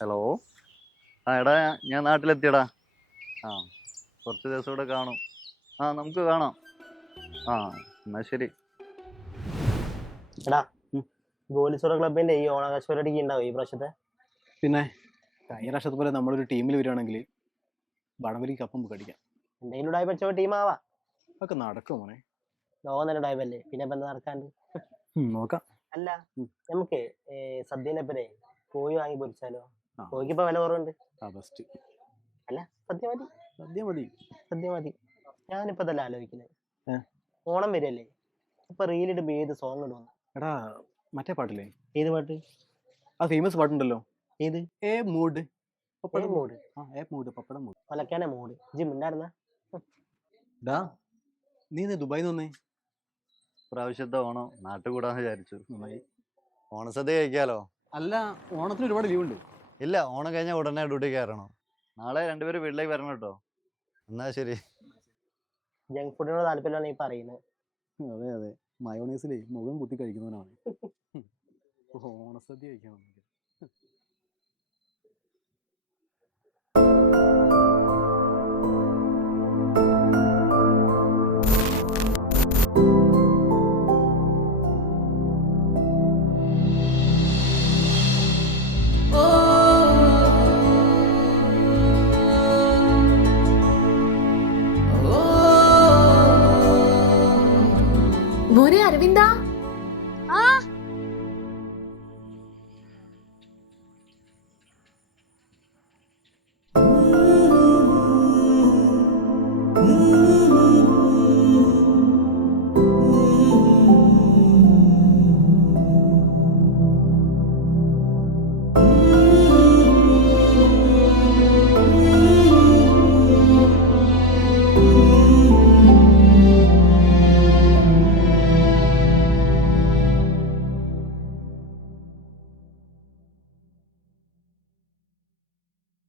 Hello. എടാ, ഞാൻ നാട്ടിലെത്തിയടാ. ആ, കുറച്ച് ദിവസം ഇവിടെ കാണും. നമുക്ക് കാണാം. ആ, എന്നാ ശരി. എടാ, ഗോലിസോറ ക്ലബിന്റെ ഈ ഓണാഘോഷ പരിപാടിക്ക് ഉണ്ടാവും ഈ പ്രാവശ്യത്തെ. പിന്നെ കഴിഞ്ഞ പ്രാവശ്യത്തെ പോലെ നമ്മളൊരു ടീമിൽ വരികയാണെങ്കിൽ വടംവലിക്ക് കപ്പം കടിക്കാം. എന്തെങ്കിലും ഡായി പഠിച്ച ടീമാവാ. അതൊക്കെ നടക്കും മോനെ. ലോകം തന്നെ ഡായ്പല്ലേ, പിന്നെ ഇപ്പൊ എന്താ നടക്കാണ്ട്. നോക്കാം. അല്ല, നമുക്ക് സദ്യനെപ്പനെ കോഴി വാങ്ങി പൊരിച്ചാലോ? ആ. കോഴിക്ക് ഇപ്പൊ വില കുറവുണ്ട്. ബെസ്റ്റ്. അല്ല, സദ്യ മതി. സദ്യ മതി. സദ്യ മതി. ഞാനിപ്പോ അതല്ല ആലോചിക്കുന്നത്. ഏ? ഓണം വരികയല്ലേ, ഇപ്പൊ റീലിടുമ്പോ ഏത് സോങ് ഇടുന്നു? എടാ, മറ്റേ പാട്ടില്ലേ? ഏത് പാട്ട്? ആ ഫേമസ് പാട്ടുണ്ടല്ലോ. ഏത്? ഏ മൂഡ് പപ്പടം മൂഡ്. ഏ മൂഡ് പപ്പടം മൂഡ്. ഒലക്കാനെ മൂഡ്. ജിം ഉണ്ടായിരുന്ന ഡാ, നീ ദുബായിൽ നിന്ന് വന്നേ? പ്രാവശ്യത്തെ ഓണം നാട്ടിൽ കൂടാന്ന് വിചാരിച്ചു. നന്നായി. ഓണസദ്യ കഴിക്കാലോ. അല്ല, ഓണത്തിന് ഒരുപാട് ലീവ് ഉണ്ട്. ഇല്ല, ഓണം കഴിഞ്ഞാൽ ഉടനെ ഡ്യൂട്ടി കയറണം. നാളെ രണ്ടുപേരും വീട്ടിലേക്ക് വരണം കേട്ടോ. എന്നാ ശരി. ജങ്ക് ഫുഡിനോട് താല്പര്യമാണ് ഈ പറയുന്നത്. അതെ അതെ, മയോണൈസിലേ മുഖം കുത്തി കഴിക്കുന്നവനാണ്. ഓണസദ്യ കഴിക്കണം. മോനെ അരവിന്ദ,